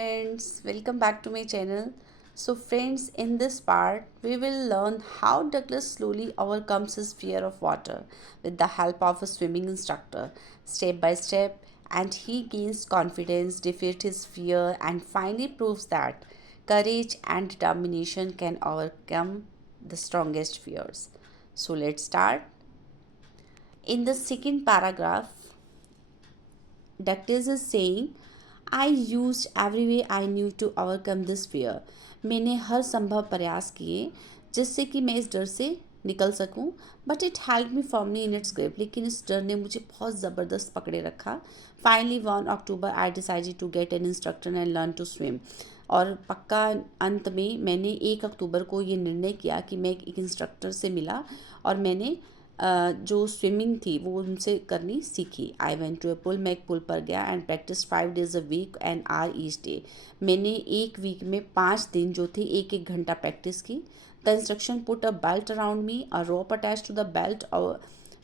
friends, welcome back to my channel. So friends, in this part we will learn how Douglas slowly overcomes his fear of water with the help of a swimming instructor, step by step, and he gains confidence, defeats his fear, and finally proves that courage and determination can overcome the strongest fears. So let's start. In the second paragraph, Ductis is saying, I used every way I knew to overcome this fear. मैंने हर संभव प्रयास किए जिससे कि मैं इस डर से निकल सकूं, but it help me formally in its grip. लेकिन इस डर ने मुझे बहुत ज़बरदस्त पकड़े रखा। Finally 1 October I decided to get an instructor and learn to swim. और पक्का अंत में मैंने 1 अक्टूबर को ये निर्णय किया कि मैं एक इंस्ट्रक्टर से मिला और मैंने जो स्विमिंग थी वो उनसे करनी सीखी। आई वेंट टू ए पुल, मैं एक पुल पर गया and practice 5 days a week and hour each day. मैंने एक वीक में 5 दिन जो थे एक एक घंटा प्रैक्टिस की। The instruction put a belt around me, a rope attach to the belt,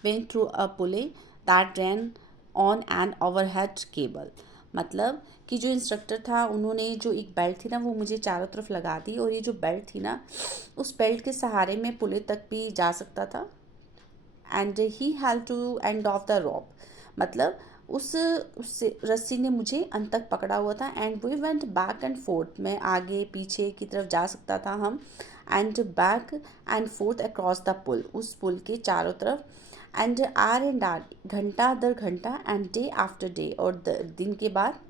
went through a pulley that ran on an overhead cable. मतलब कि जो इंस्ट्रक्टर था उन्होंने जो एक बेल्ट थी ना वो मुझे चारों तरफ लगा दी, और ये जो बेल्ट थी ना उस बेल्ट के सहारे मैं पुले तक भी जा सकता था। And he have to end of the rope, मतलब उस रस्सी ने मुझे अंत तक पकड़ा हुआ था। And we went back and forth, मैं आगे पीछे की तरफ जा सकता था हम। And back and forth across the pool, उस पुल के चारों तरफ। एंड आर घंटा दर घंटा, एंड डे आफ्टर डे, और दिन के बाद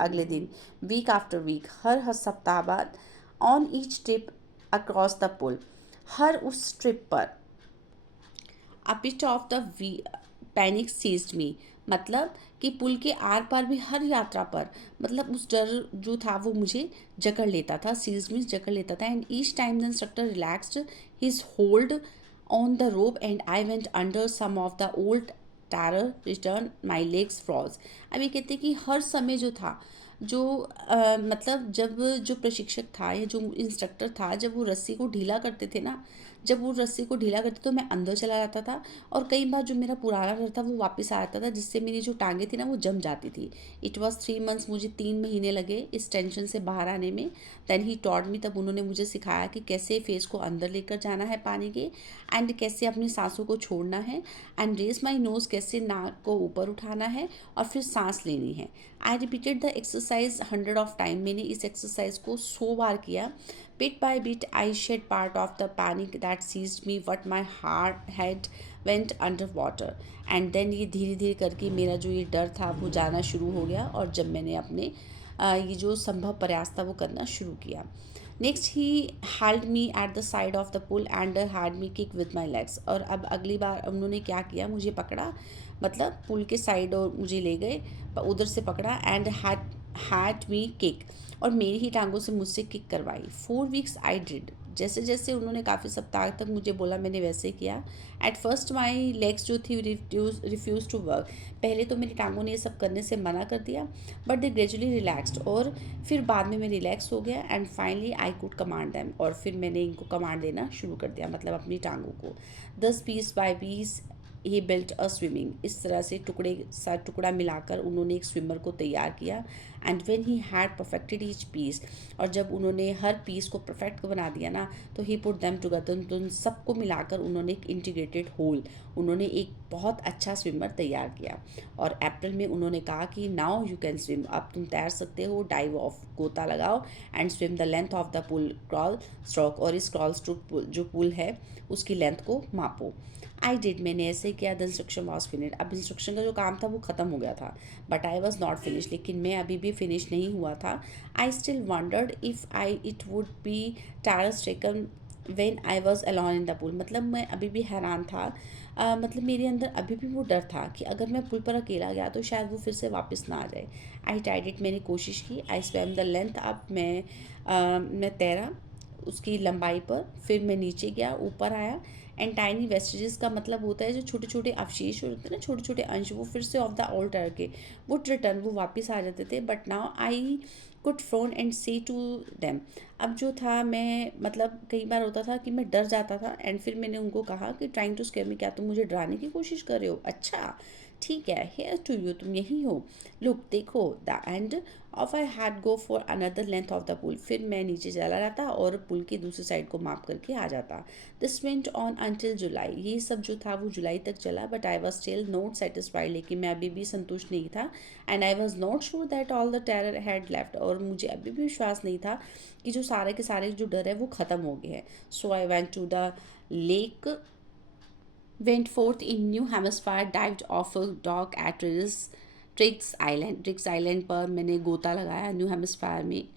अगले दिन, वीक आफ्टर वीक, हर सप्ताह बाद, on each trip across the pool, हर उस ट्रिप पर। A bit of the panic seized me, मतलब कि पुल के आर पार भी हर यात्रा पर, मतलब उस डर जो था वो मुझे जकड़ लेता था। सीज्ड मीन्स जकड़ लेता था। And each time the instructor relaxed his hold on the rope and I went under some of the old terror return my legs froze. अब ये कहते हैं कि हर समय जो था, जो मतलब जब जो प्रशिक्षक था या जो इंस्ट्रक्टर था, जब वो रस्सी को ढीला करते थे ना, जब वो रस्सी को ढीला करते तो मैं अंदर चला जाता था, और कई बार जो मेरा पुराना डर था वो वापस आ जाता था, जिससे मेरी जो टांगें थी ना वो जम जाती थी। इट वॉज 3 months, मुझे 3 महीने लगे इस टेंशन से बाहर आने में। देन ही टॉट मी, तब उन्होंने मुझे सिखाया कि कैसे फेस को अंदर लेकर जाना है पानी के, एंड कैसे अपनी सांसों को छोड़ना है, एंड रेज माई नोज, कैसे नाक को ऊपर उठाना है और फिर सांस लेनी है। I repeated the exercise 100 of time, मैंने इस एक्सरसाइज को 100 बार किया। Bit by bit, I shed part of the panic that seized me, what my heart had went underwater. And then ये धीरे धीरे करके मेरा जो ये डर था वो जाना शुरू हो गया, और जब मैंने अपने ये जो संभव प्रयास था वो करना शुरू किया। Next he held me at the side of the pool and had me kick with my legs. और अब अगली बार उन्होंने क्या किया, मुझे पकड़ा, मतलब पुल के साइड और मुझे ले गए, उधर से पकड़ा, एंड हैड मी किक, और मेरी ही टांगों से मुझसे किक करवाई। 4 weeks आई डिड, जैसे जैसे उन्होंने काफ़ी सप्ताह तक मुझे बोला मैंने वैसे किया। एट फर्स्ट माई लेग्स जो थी रिफ्यूज़ टू वर्क, पहले तो मेरी टांगों ने ये सब करने से मना कर दिया, बट दे ग्रेजुअली रिलैक्सड, और फिर बाद में मैं रिलैक्स हो गया। And finally I could command them, और फिर मैंने इनको कमांड देना शुरू कर दिया, मतलब अपनी टांगों को। 10 piece by piece he built a swimming, इस तरह से टुकड़े सा टुकड़ा मिलाकर उन्होंने एक स्विमर को तैयार किया। And when he had perfected each piece, और जब उन्होंने हर पीस को परफेक्ट बना दिया ना, तो ही पुट देम टुगेदर, तो उन सबको मिलाकर उन्होंने एक इंटीग्रेटेड होल, उन्होंने एक बहुत अच्छा स्विमर तैयार किया। और अप्रैल में उन्होंने कहा कि नाउ यू कैन स्विम, अब तुम तैर सकते हो, डाइव ऑफ, गोता लगाओ, and swim the length of the pool crawl stroke, और इस क्रॉल स्ट्रोक जो पुल है उसकी लेंथ को मापो। आई डिड, मैंने ऐसे किया। द इंस्ट्रक्शन वॉज फिनिश, अब इंस्ट्रक्शन का जो काम था वो ख़त्म हो गया था, but I was not finish, लेकिन मैं अभी भी फिनिश नहीं हुआ था। I still wondered if I it would be terror stricken when I was alone in the pool, मतलब मैं अभी भी हैरान था। मतलब मेरे अंदर अभी भी वो डर था कि अगर मैं पुल पर अकेला गया तो शायद वो फिर से वापस ना आ जाए। आई ट्राइड इट, मैंने कोशिश की। आई स्वैम द लेंथ, अब मैं तैरा उसकी लंबाई पर, फिर मैं नीचे गया, ऊपर आया। एंड टाइनी वेस्टेजेस का मतलब होता है जो छोटे छोटे अवशेष होते हैं ना, छोटे छोटे अंश, वो फिर से ऑफ द ओल्ड टर के वुड रिटर्न, वो वापस आ जाते थे। But now I could prone and से टू देम, अब जो था मैं, मतलब कई बार होता था कि मैं डर जाता था, एंड फिर मैंने उनको कहा कि ट्राइंग टू स्केयर मी, क्या तुम मुझे डराने की कोशिश कर रहे हो? अच्छा, ठीक है, हेयर टू यू, तुम यही हो, लुक देखो, the end of I had go for another length of the pool. फिर मैं नीचे चला जाता और पुल की दूसरी साइड को माप करके आ जाता। दिस वेंट ऑन अंटिल जुलाई, ये सब जो था वो जुलाई तक चला, but I was still not satisfied, लेकिन मैं अभी भी संतुष्ट नहीं था। And I was not sure that all the terror had left, और मुझे अभी भी विश्वास नहीं था कि जो सारे के सारे जो डर है वो ख़त्म हो गए हैं। So I went to the lake, went forth in New Hampshire, dived off a dock at tricks island. Tricks island पर मैंने गोता लगाया न्यू हेम्स्फायर में,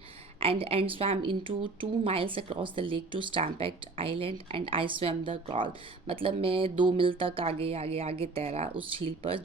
and swam into 2 miles across the lake to Stampact island and I swam the crawl. मतलब मैं 2 मील तक आगे आगे आगे तैरा उस झील पर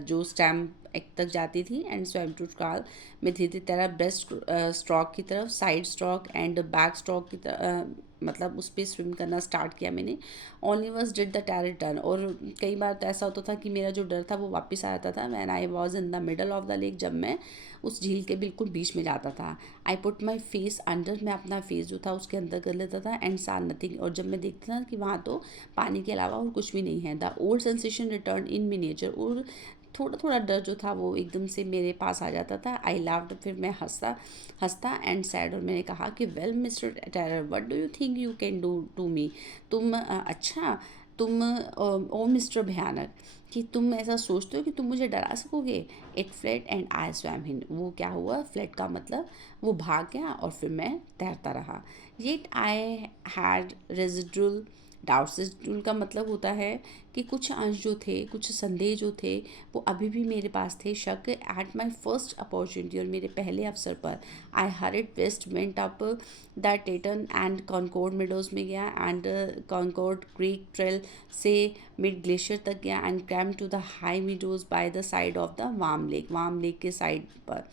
जो स्टैम्प एक तक जाती थी, एंड स्वैम टू क्रॉल। मैं धीरे धीरे तैरा ब्रेस्ट स्ट्रोक की तरफ, side stroke and back stroke की तरफ, मतलब उस पर स्विम करना स्टार्ट किया मैंने। Only was did the terror turn, और कई बार तो ऐसा होता था कि मेरा जो डर था वो वापस आ जाता था when I was in the middle of the lake, जब मैं उस झील के बिल्कुल बीच में जाता था। I put my face under, मैं अपना फेस जो था उसके अंदर कर लेता था, एंड सा नथिंग, और जब मैं देखती था कि वहाँ तो पानी के अलावा और कुछ भी नहीं है। The old sensation return in miniature, और थोड़ा थोड़ा डर जो था वो एकदम से मेरे पास आ जाता था। आई लाफ्ड, फिर मैं हंसता हंसता एंड सैड, और मैंने कहा कि well mister terror, what do you think you can do to me. तुम अच्छा, तुम ओ मिस्टर भयानक, कि तुम ऐसा सोचते हो कि तुम मुझे डरा सकोगे। It fled and I swam in, वो क्या हुआ, फ्लेड का मतलब वो भाग गया और फिर मैं तैरता रहा। Yet I had residual doubts, residual का मतलब होता है कि कुछ अंश जो थे, कुछ संदेह जो थे, वो अभी भी मेरे पास थे। शक एट माई फर्स्ट अपॉर्चुनिटी, और मेरे पहले अवसर पर I hurried west, went up the Teton and Concord meadows में गया, एंड कॉन्कॉर्ड क्रीक ट्रेल से मिड ग्लेशियर तक गया, and cram to the high meadows by the side of the warm lake के साइड पर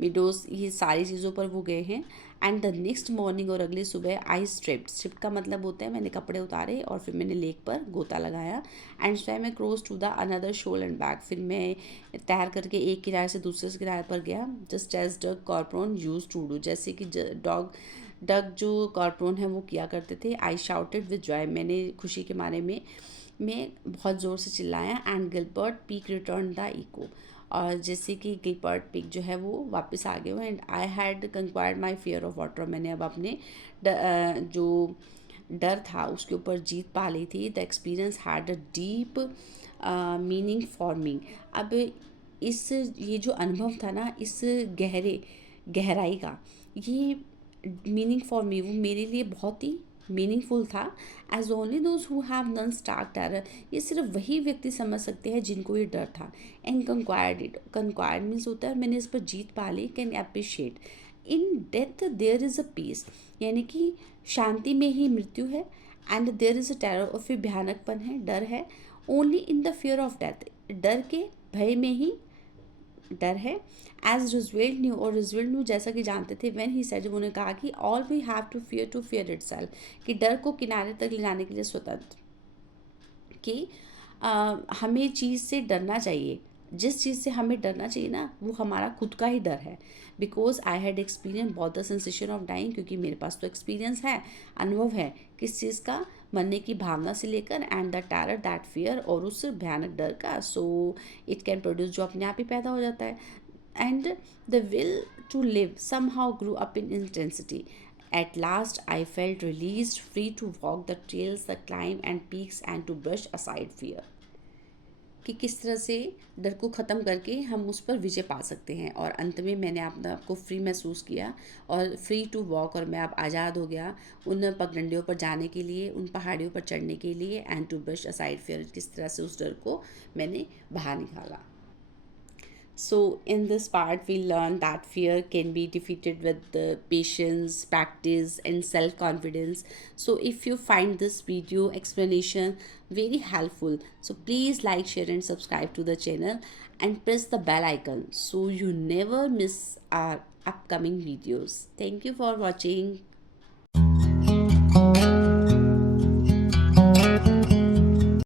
मिडोज, ये सारी चीज़ों पर वो गए हैं। एंड द नेक्स्ट मॉर्निंग, और अगले सुबह आई स्ट्रिप्ड का मतलब होता है मैंने कपड़े उतारे और फिर मैंने लेक पर गोता लगाया, एंड स्वैम मैं cross to the another shore and back, फिर मैं तैर करके एक किनारे से दूसरे किनारे पर गया। Just as Doug Corporon used to do, जैसे कि डग जो कॉर्पोरन है वो किया करते थे। आई शाउटेड विद जॉय, मैंने खुशी के मारे में मैं बहुत ज़ोर से चिल्लाया। And Gilbert peak return the echo, और जैसे कि गिलबर्ट पीक जो है वो वापस आ गए हो। And I had conquered my fear of water, मैंने अब अपने जो डर था उसके ऊपर जीत पा ली थी। The experience had a deep meaning for me. अब ये जो अनुभव था ना, इस गहराई का, ये मीनिंग फॉर मी, वो मेरे लिए बहुत ही मीनिंगफुल था। As only those who have known stark terror, ये सिर्फ वही व्यक्ति समझ सकते हैं जिनको ये डर था। And conquered it, conquered means होता है मैंने इस पर जीत पा ली। Can appreciate, in death there is a peace, यानी कि शांति में ही मृत्यु है। And there is a terror, और फिर भयानकपन है, डर है। Only in the fear of death, डर के भय में ही डर है। एज रिजवेल्ट न्यू, और रिजवेल्ट न्यू जैसा कि जानते थे, व्हेन ही सेड, जब उन्होंने कहा कि all we have to fear itself, कि डर को किनारे तक ले जाने के लिए स्वतंत्र, कि हमें चीज़ से डरना चाहिए, जिस चीज़ से हमें डरना चाहिए ना वो हमारा खुद का ही डर है। बिकॉज आई हैड एक्सपीरियंस बहुत द सेंसेशन ऑफ डाइंग, क्योंकि मेरे पास तो एक्सपीरियंस है, अनुभव है किस चीज़ का, मरने की भावना से लेकर, and the terror that fear, और उस भयानक डर का। सो इट कैन प्रोड्यूस, जो अपने आप ही पैदा हो जाता है। And the will to live somehow grew up in intensity. At last, I felt released, free to walk the trails, the climb and peaks, and to brush aside fear. कि किस तरह से डर को ख़त्म करके हम उस पर विजय पा सकते हैं। और अंत में मैंने अपने आप को फ्री महसूस किया, और फ्री टू वॉक, और मैं अब आज़ाद हो गया उन पगडंडियों पर जाने के लिए, उन पहाड़ियों पर चढ़ने के लिए। And to brush aside fear, किस तरह से उस डर को मैंने बाहर निकाला। So, in this part, we learn that fear can be defeated with the patience, practice, and self confidence. So, if you find this video explanation very helpful, so please like, share, and subscribe to the channel, and press the bell icon so you never miss our upcoming videos. Thank you for watching.